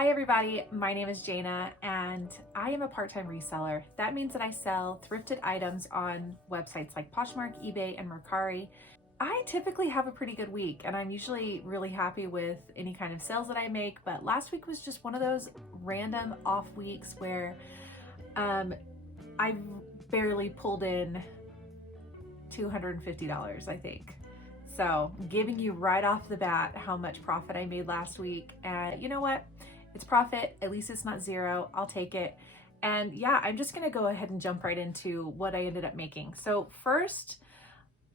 Hi everybody, my name is Jana and I am a part-time reseller. That means that I sell thrifted items on websites like Poshmark, eBay, and Mercari. I typically have a pretty good week and I'm usually really happy with any kind of sales that I make, but last week was just one of those random off weeks where I barely pulled in $250, I think. So giving you right off the bat how much profit I made last week, and you know what? It's profit, at least it's not zero, I'll take it. And yeah, I'm just gonna go ahead and jump right into what I ended up making. So first,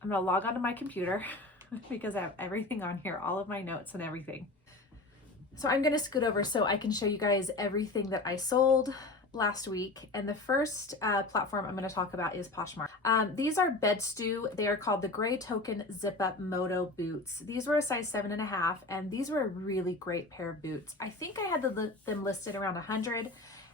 I'm gonna log onto my computer because I have everything on here, all of my notes and everything. So I'm gonna scoot over so I can show you guys everything that I sold last week. And the first platform I'm going to talk about is Poshmark. These are bed stew. They are called the Gray Token Zip Up Moto boots. These were a size 7.5 and these were a really great pair of boots. I think I had them listed around 100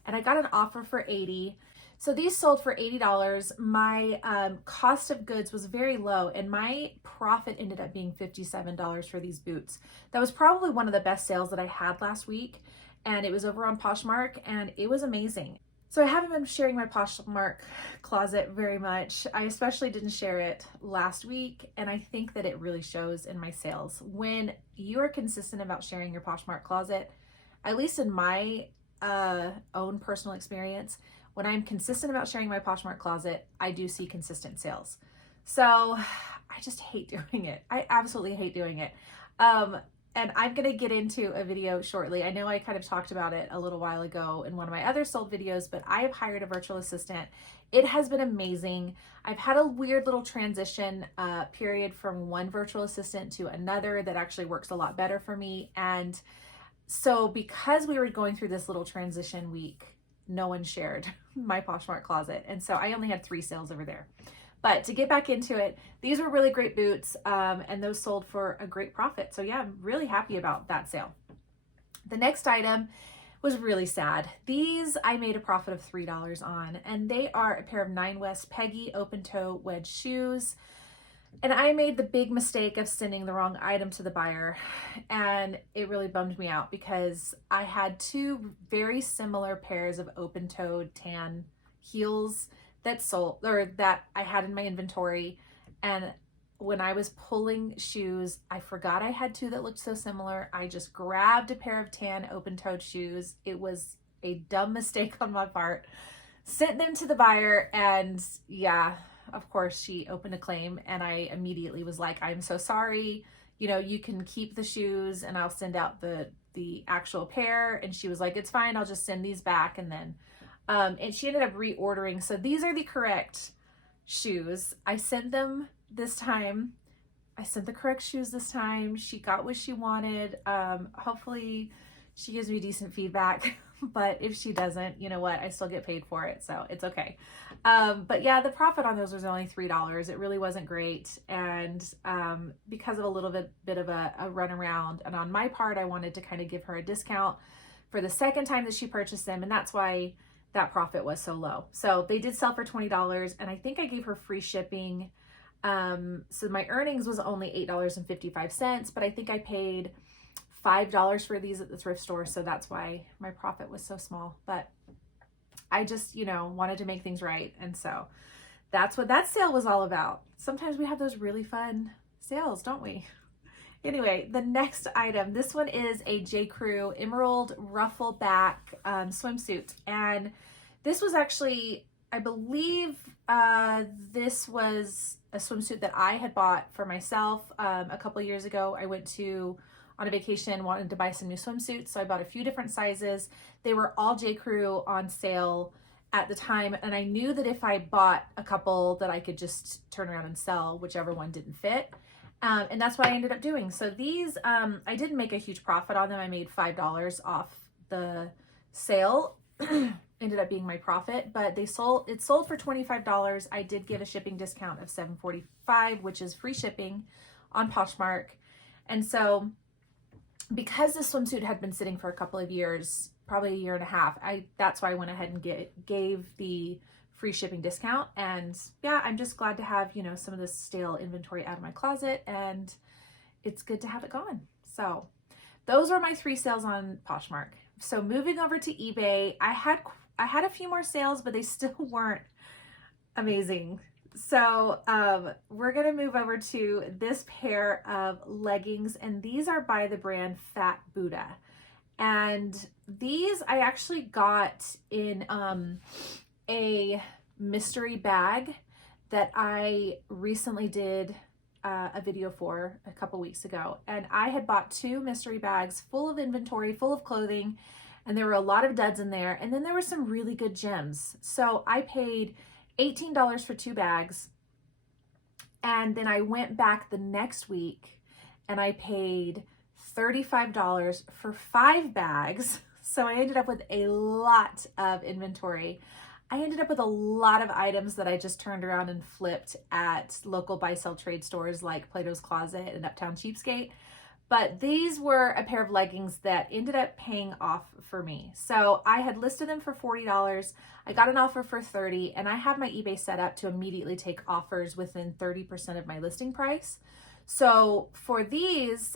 and I got an offer for 80. So these sold for $80. My cost of goods was very low and my profit ended up being $57 for these boots. That was probably one of the best sales that I had last week. And it was over on Poshmark and it was amazing. So I haven't been sharing my Poshmark closet very much. I especially didn't share it last week and I think that it really shows in my sales. When you are consistent about sharing your Poshmark closet, at least in my own personal experience, when I'm consistent about sharing my Poshmark closet, I do see consistent sales. So I just hate doing it. I absolutely hate doing it. And I'm going to get into a video shortly. I know I kind of talked about it a little while ago in one of my other sold videos, but I have hired a virtual assistant. It has been amazing. I've had a weird little transition period from one virtual assistant to another that actually works a lot better for me. And so because we were going through this little transition week, no one shared my Poshmark closet. And so I only had 3 sales over there. But to get back into it, these were really great boots and those sold for a great profit. So yeah, I'm really happy about that sale. The next item was really sad. These I made a profit of $3 on, and they are a pair of 9 West Peggy open toe wedge shoes. And I made the big mistake of sending the wrong item to the buyer, and it really bummed me out because I had 2 very similar pairs of open toed tan heels that sold, or that I had in my inventory. And when I was pulling shoes, I forgot I had 2 that looked so similar. I just grabbed a pair of tan open-toed shoes. It was a dumb mistake on my part. Sent them to the buyer and yeah, of course she opened a claim and I immediately was like, I'm so sorry. You know, you can keep the shoes and I'll send out the actual pair. And she was like, it's fine. I'll just send these back. And then and she ended up reordering. So these are the correct shoes. I sent them this time. I sent the correct shoes this time. She got what she wanted. Hopefully she gives me decent feedback, but if she doesn't, you know what? I still get paid for it, so it's okay. But yeah, the profit on those was only $3. It really wasn't great. And because of a little bit of a runaround, and on my part, I wanted to kind of give her a discount for the second time that she purchased them, and that's why that profit was so low. So they did sell for $20 and I think I gave her free shipping. So my earnings was only $8.55, but I think I paid $5 for these at the thrift store. So that's why my profit was so small, but I just, you know, wanted to make things right. And so that's what that sale was all about. Sometimes we have those really fun sales, don't we? Anyway, the next item, this one is a J. Crew Emerald Ruffle Back swimsuit. And this was actually, I believe this was a swimsuit that I had bought for myself a couple of years ago. I went on a vacation, wanted to buy some new swimsuits. So I bought a few different sizes. They were all J. Crew on sale at the time. And I knew that if I bought a couple that I could just turn around and sell whichever one didn't fit. And that's what I ended up doing. So these, I didn't make a huge profit on them. I made $5 off the sale. Ended up being my profit, but it sold for $25. I did give a shipping discount of $7.45, which is free shipping on Poshmark. And so because this swimsuit had been sitting for a couple of years, probably a year and a half, that's why I went ahead and gave the free shipping discount. And yeah, I'm just glad to have, you know, some of this stale inventory out of my closet, and it's good to have it gone. So those are my 3 sales on Poshmark. So moving over to eBay, I had a few more sales, but they still weren't amazing. So we're gonna move over to this pair of leggings, and these are by the brand Fat Buddha. And these I actually got in a mystery bag that I recently did a video for a couple weeks ago. And I had bought 2 mystery bags full of inventory, full of clothing, and there were a lot of duds in there. And then there were some really good gems. So I paid $18 for 2 bags. And then I went back the next week and I paid $35 for 5 bags. So I ended up with a lot of inventory. I ended up with a lot of items that I just turned around and flipped at local buy-sell trade stores like Plato's Closet and Uptown Cheapskate. But these were a pair of leggings that ended up paying off for me. So I had listed them for $40. I got an offer for $30, and I have my eBay set up to immediately take offers within 30% of my listing price. So for these,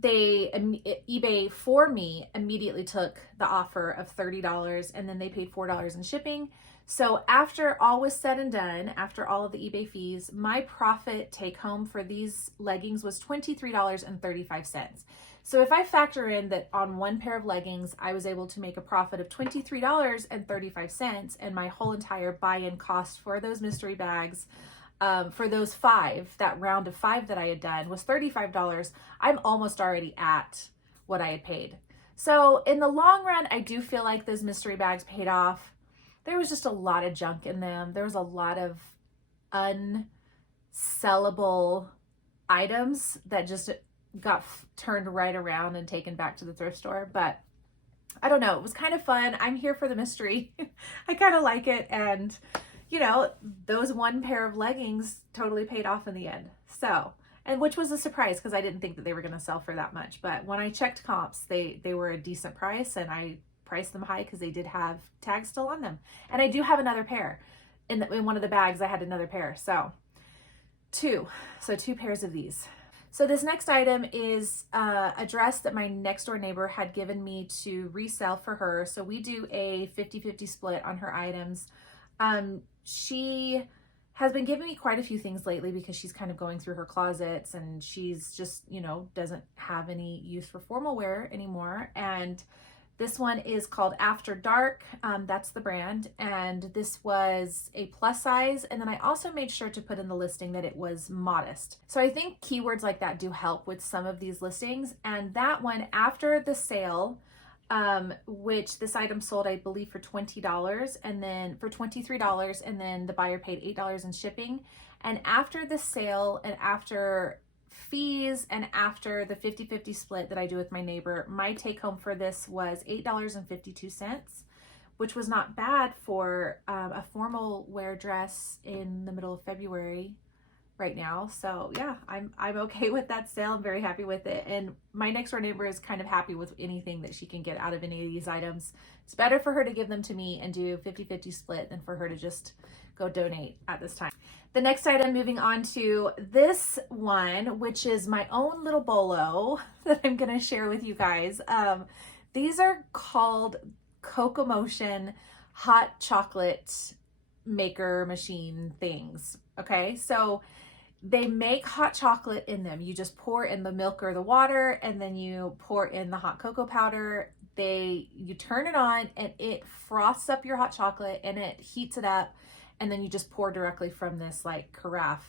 eBay for me immediately took the offer of $30, and then they paid $4 in shipping. So after all was said and done, after all of the eBay fees, my profit take home for these leggings was $23.35. So if I factor in that on one pair of leggings, I was able to make a profit of $23.35, and my whole entire buy-in cost for those mystery bags, for those 5, that round of 5 that I had done was $35. I'm almost already at what I had paid. So in the long run, I do feel like those mystery bags paid off. There was just a lot of junk in them. There was a lot of unsellable items that just got turned right around and taken back to the thrift store. But I don't know, it was kind of fun. I'm here for the mystery. I kind of like it. And you know, those 1 pair of leggings totally paid off in the end. So, and which was a surprise because I didn't think that they were going to sell for that much. But when I checked comps, they were a decent price, and I priced them high because they did have tags still on them. And I do have another pair. In one of the bags, I had another pair. So 2 pairs of these. So this next item is a dress that my next door neighbor had given me to resell for her. So we do a 50-50 split on her items. She has been giving me quite a few things lately because she's kind of going through her closets, and she's just, you know, doesn't have any use for formal wear anymore. And this one is called After Dark. That's the brand. And this was a plus size. And then I also made sure to put in the listing that it was modest. So I think keywords like that do help with some of these listings. And that one, after the sale, which this item sold, I believe, for $20, and then for $23, and then the buyer paid $8 in shipping. And after the sale, and after fees, and after the 50-50 split that I do with my neighbor, my take home for this was $8.52, which was not bad for a formal wear dress in the middle of February right now. So yeah, I'm okay with that sale. I'm very happy with it. And my next door neighbor is kind of happy with anything that she can get out of any of these items. It's better for her to give them to me and do 50-50 split than for her to just go donate at this time. The next item, moving on to this one, which is my own little bolo that I'm going to share with you guys. These are called Cocoa Motion hot chocolate maker machine things. Okay, so they make hot chocolate in them. You just pour in the milk or the water, and then you pour in the hot cocoa powder. You turn it on, and it froths up your hot chocolate, and it heats it up, and then you just pour directly from this like carafe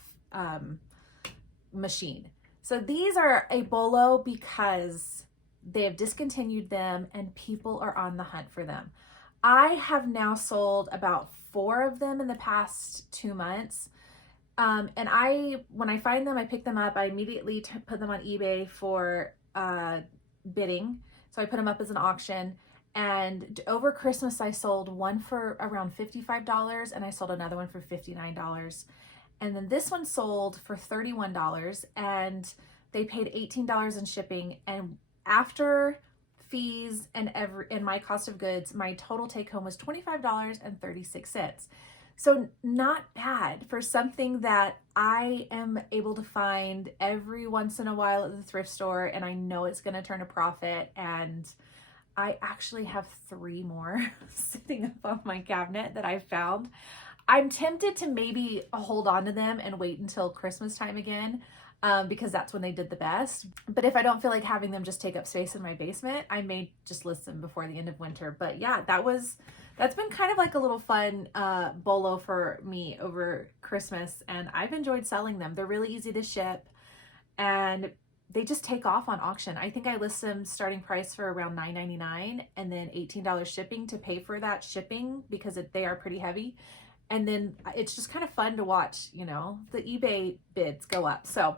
machine. So these are a bolo because they have discontinued them and people are on the hunt for them. I have now sold about 4 of them in the past 2 months. And when I find them, I pick them up. I immediately put them on eBay for bidding. So I put them up as an auction. And over Christmas, I sold one for around $55, and I sold another one for $59. And then this one sold for $31, and they paid $18 in shipping. And after fees and my cost of goods, my total take home was $25.36. So not bad for something that I am able to find every once in a while at the thrift store, and I know it's going to turn a profit, and I actually have 3 more sitting up on my cabinet that I've found. I'm tempted to maybe hold on to them and wait until Christmas time again, because that's when they did the best. But if I don't feel like having them just take up space in my basement, I may just list them before the end of winter. But yeah, that's been kind of like a little fun bolo for me over Christmas, and I've enjoyed selling them. They're really easy to ship, and they just take off on auction. I think I list them starting price for around $9.99 and then $18 shipping to pay for that shipping, because they are pretty heavy. And then it's just kind of fun to watch, you know, the eBay bids go up. So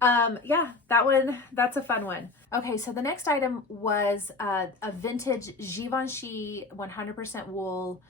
yeah, that's a fun one. Okay, so the next item was a vintage Givenchy 100% wool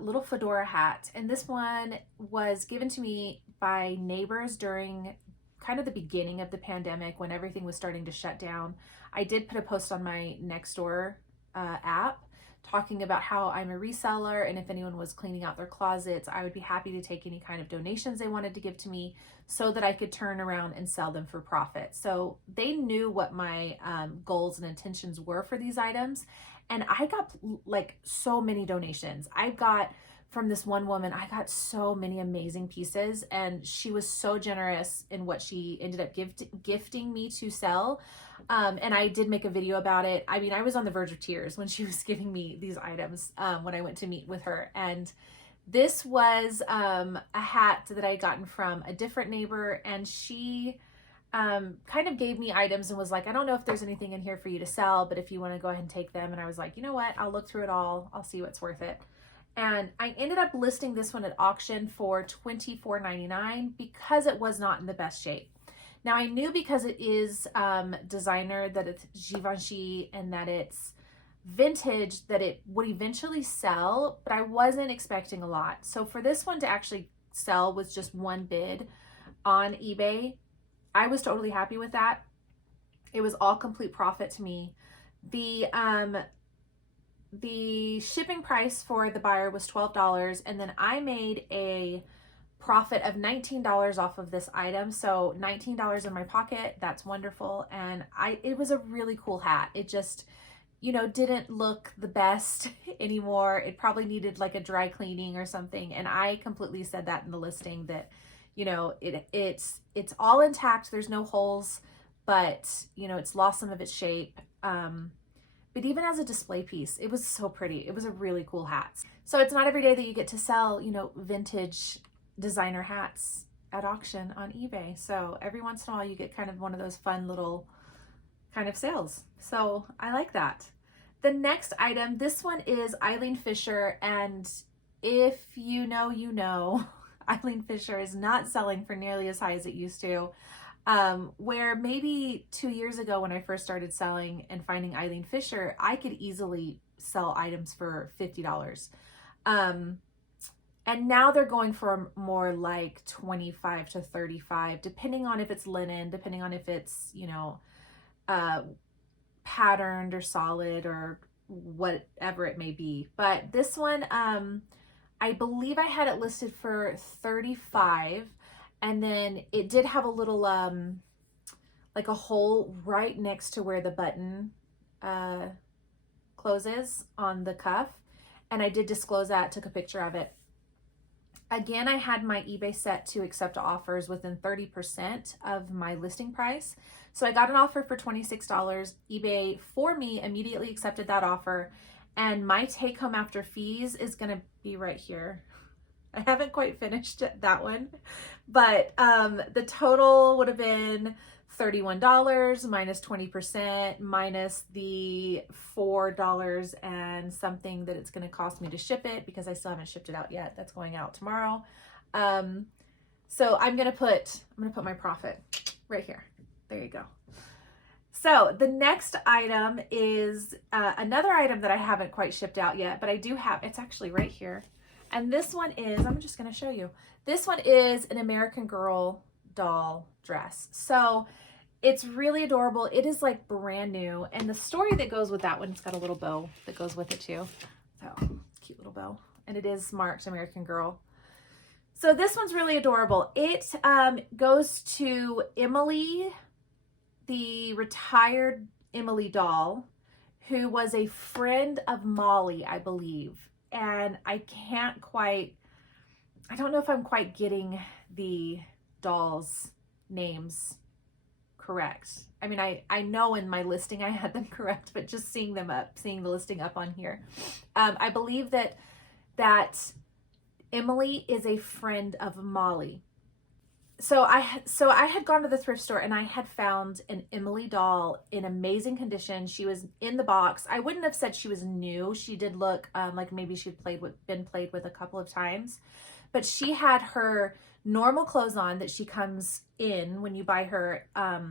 little fedora hat. And this one was given to me by neighbors during kind of the beginning of the pandemic, when everything was starting to shut down. I did put a post on my Nextdoor app talking about how I'm a reseller, and if anyone was cleaning out their closets, I would be happy to take any kind of donations they wanted to give to me so that I could turn around and sell them for profit. So they knew what my goals and intentions were for these items, and I got like so many donations. I got from this one woman, I got so many amazing pieces, and she was so generous in what she ended up gifting me to sell. And I did make a video about it. I mean, I was on the verge of tears when she was giving me these items when I went to meet with her. And this was a hat that I had gotten from a different neighbor, and she kind of gave me items and was like, I don't know if there's anything in here for you to sell, but if you want to go ahead and take them. And I was like, you know what? I'll look through it all. I'll see what's worth it. And I ended up listing this one at auction for $24.99 because it was not in the best shape. Now I knew, because it is designer, that it's Givenchy and that it's vintage, that it would eventually sell, but I wasn't expecting a lot. So for this one to actually sell with just one bid on eBay, I was totally happy with that. It was all complete profit to me. The shipping price for the buyer was $12, and then I made a profit of $19 off of this item. So $19 in my pocket. That's wonderful. And it was a really cool hat. It just, you know, didn't look the best anymore. It probably needed like a dry cleaning or something. And I completely said that in the listing, that, you know, it's all intact. There's no holes, but you know, it's lost some of its shape. But even as a display piece, it was so pretty. It was a really cool hat. So it's not every day that you get to sell, you know, vintage designer hats at auction on eBay. So every once in a while you get kind of one of those fun little kind of sales. So I like that. The next item, this one is Eileen Fisher. And if you know, you know, Eileen Fisher is not selling for nearly as high as it used to. Where maybe 2 years ago when I first started selling and finding Eileen Fisher, I could easily sell items for $50. And now they're going for more like 25 to 35, depending on if it's linen, depending on if it's, you know, patterned or solid or whatever it may be. But this one, I believe I had it listed for 35. And then it did have a little, like a hole right next to where the button closes on the cuff. And I did disclose that, took a picture of it. Again, I had my eBay set to accept offers within 30% of my listing price. So I got an offer for $26. eBay for me immediately accepted that offer. And my take home after fees is going to be right here. I haven't quite finished that one, but the total would have been $31 minus 20% minus the $4 and something that it's going to cost me to ship it, because I still haven't shipped it out yet. That's going out tomorrow. So I'm going to put my profit right here. There you go. So the next item is another item that I haven't quite shipped out yet, but I do have. It's actually right here. And this one is, I'm just going to show you. This one is an American Girl doll dress. So it's really adorable. It is like brand new. And the story that goes with that one, it's got a little bow that goes with it too. So cute little bow. And it is marked American Girl. So this one's really adorable. It goes to Emily, the retired Emily doll. who was a friend of Molly, I believe. And I don't know if I'm quite getting the dolls' names correct. I mean, I know in my listing I had them correct, but just seeing the listing up on here, I believe that Emily is a friend of Molly. So I had gone to the thrift store and I had found an Emily doll in amazing condition. She was in the box. I wouldn't have said she was new. She did look like maybe she'd been played with a couple of times, but she had her normal clothes on that she comes in when you buy her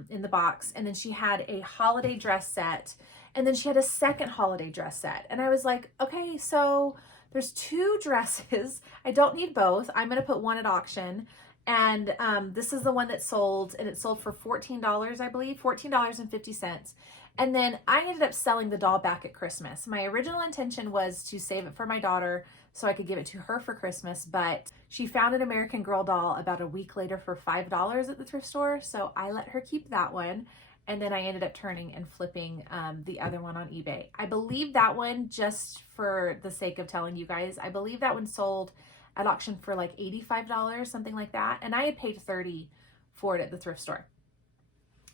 in the box, and then she had a holiday dress set, and then she had a second holiday dress set. And I was like, okay, so there's 2 dresses. I don't need both. I'm gonna put one at auction. And this is the one that sold, and it sold for $14, I believe, $14.50. And then I ended up selling the doll back at Christmas. My original intention was to save it for my daughter so I could give it to her for Christmas, but she found an American Girl doll about a week later for $5 at the thrift store, so I let her keep that one. And then I ended up turning and flipping the other one on eBay. I believe that one, just for the sake of telling you guys, I believe that one sold at auction for like $85, something like that. And I had paid $30 for it at the thrift store.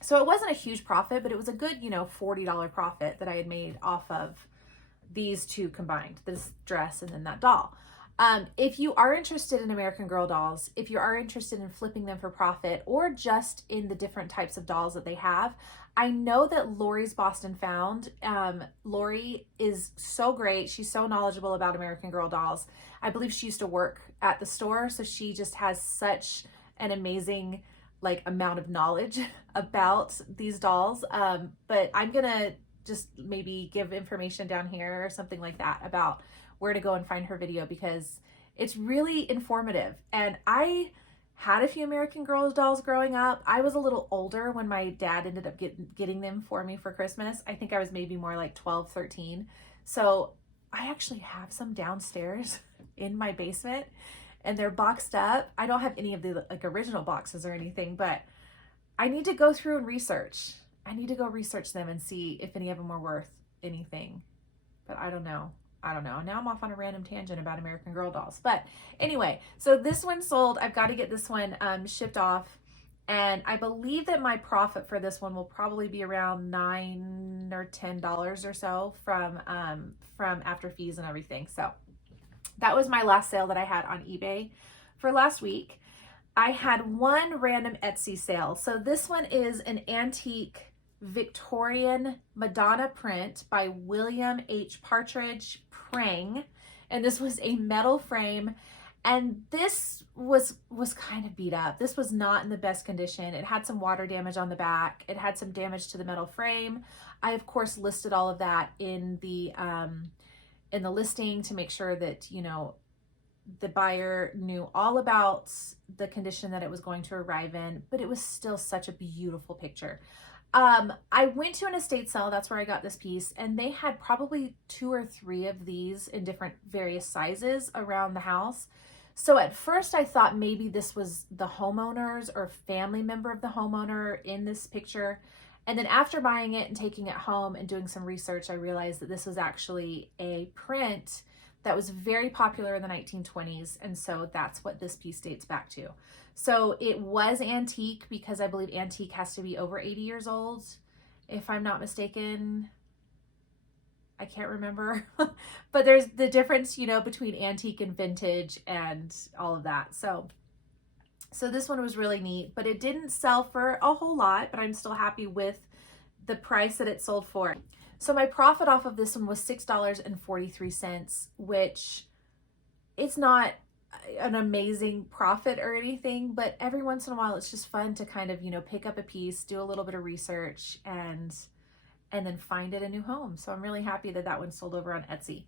So it wasn't a huge profit, but it was a good, $40 profit that I had made off of these 2 combined, this dress and then that doll. If you are interested in American Girl dolls, if you are interested in flipping them for profit, or just in the different types of dolls that they have, I know that Lori's Boston Found, Lori is so great. She's so knowledgeable about American Girl dolls. I believe she used to work at the store, so she just has such an amazing amount of knowledge about these dolls. But I'm gonna just maybe give information down here or something like that about where to go and find her video, because it's really informative. And I had a few American Girl dolls growing up. I was a little older when my dad ended up getting them for me for Christmas. I think I was maybe more like 12, 13. So I actually have some downstairs in my basement, and they're boxed up. I don't have any of the original boxes or anything, but I need to go through and research. I need to go research them and see if any of them are worth anything. But I don't know. Now I'm off on a random tangent about American Girl dolls. But anyway, so this one sold. I've got to get this one shipped off. And I believe that my profit for this one will probably be around $9 or $10 or so from after fees and everything. So that was my last sale that I had on eBay for last week. I had one random Etsy sale. So this one is an antique Victorian Madonna print by William H. Partridge Prang, and this was a metal frame, and this was kind of beat up. This was not in the best condition. It had some water damage on the back. It had some damage to the metal frame. I of course listed all of that in the listing to make sure that the buyer knew all about the condition that it was going to arrive in, but it was still such a beautiful picture. I went to an estate sale, that's where I got this piece, and they had probably 2 or 3 of these in different various sizes around the house. So at first I thought maybe this was the homeowners or family member of the homeowner in this picture. And then after buying it and taking it home and doing some research, I realized that this was actually a print that was very popular in the 1920s. And so that's what this piece dates back to. So it was antique, because I believe antique has to be over 80 years old, if I'm not mistaken. I can't remember, but there's the difference, between antique and vintage and all of that. So this one was really neat, but it didn't sell for a whole lot, but I'm still happy with the price that it sold for. So my profit off of this one was $6.43, which it's not an amazing profit or anything, but every once in a while it's just fun to kind of, pick up a piece, do a little bit of research, and then find it a new home. So I'm really happy that that one sold over on Etsy.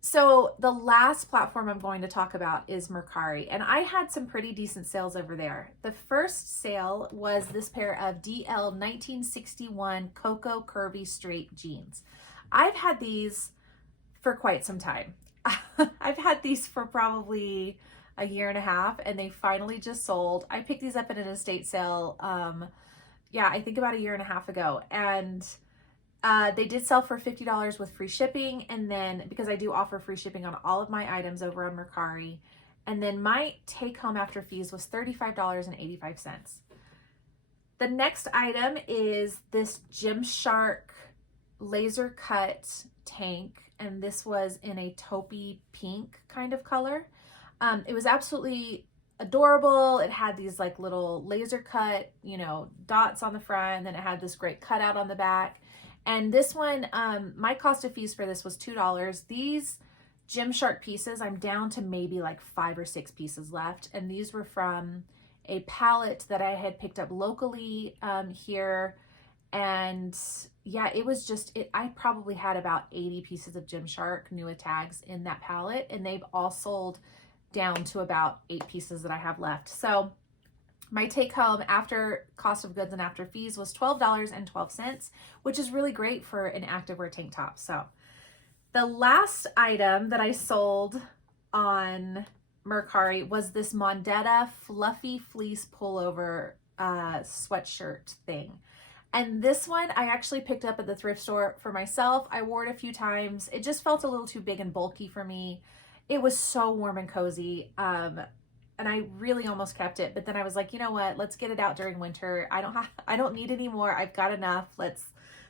So the last platform I'm going to talk about is Mercari, and I had some pretty decent sales over there. The first sale was this pair of DL 1961 Cocoa Curvy Straight jeans. I've had these for quite some time. I've had these for probably a year and a half, and they finally just sold. I picked these up at an estate sale, I think about a year and a half ago, and They did sell for $50 with free shipping. And then because I do offer free shipping on all of my items over on Mercari. And then my take home after fees was $35.85. The next item is this Gymshark laser cut tank. And this was in a taupey pink kind of color. It was absolutely adorable. It had these like little laser cut, you know, dots on the front, and then it had this great cutout on the back. And this one, my cost of fees for this was $2. These Gymshark pieces, I'm down to maybe like 5 or 6 pieces left. And these were from a palette that I had picked up locally here. And yeah, it was just, I probably had about 80 pieces of Gymshark Nua tags in that palette, and they've all sold down to about 8 pieces that I have left. So my take home after cost of goods and after fees was $12.12, which is really great for an activewear tank top. So the last item that I sold on Mercari was this Mondetta fluffy fleece pullover sweatshirt thing. And this one I actually picked up at the thrift store for myself. I wore it a few times. It just felt a little too big and bulky for me. It was so warm and cozy. And I really almost kept it, but then I was like, you know what? Let's get it out during winter. I don't need any more. I've got enough. Let's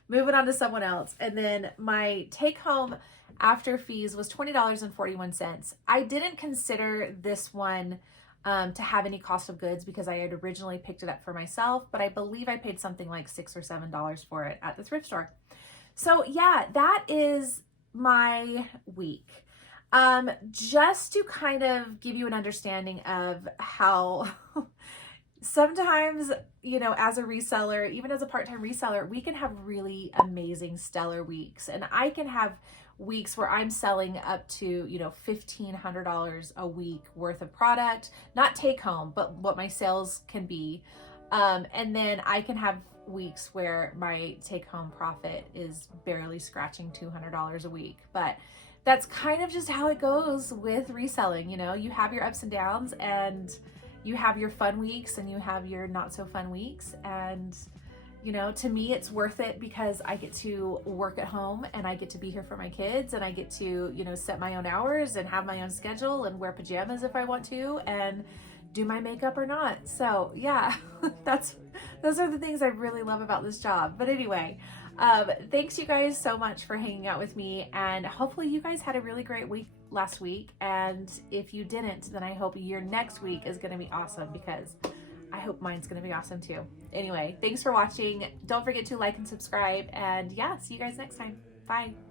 move it on to someone else. And then my take home after fees was $20.41. I didn't consider this one to have any cost of goods because I had originally picked it up for myself, but I believe I paid something like $6 or $7 for it at the thrift store. So yeah, that is my week. Just to kind of give you an understanding of how sometimes, you know, as a reseller, even as a part-time reseller, we can have really amazing stellar weeks. And I can have weeks where I'm selling up to, you know, $1,500 a week worth of product, not take home, but what my sales can be. And then I can have weeks where my take home profit is barely scratching $200 a week. But that's kind of just how it goes with reselling. You know, you have your ups and downs, and you have your fun weeks and you have your not so fun weeks. And, you know, to me, it's worth it because I get to work at home and I get to be here for my kids, and I get to, you know, set my own hours and have my own schedule and wear pajamas if I want to and do my makeup or not. So yeah, those are the things I really love about this job. But anyway, thanks you guys so much for hanging out with me, and hopefully you guys had a really great week last week. And if you didn't, then I hope your next week is going to be awesome, because I hope mine's going to be awesome too. Anyway, thanks for watching. Don't forget to like and subscribe, and yeah, see you guys next time. Bye.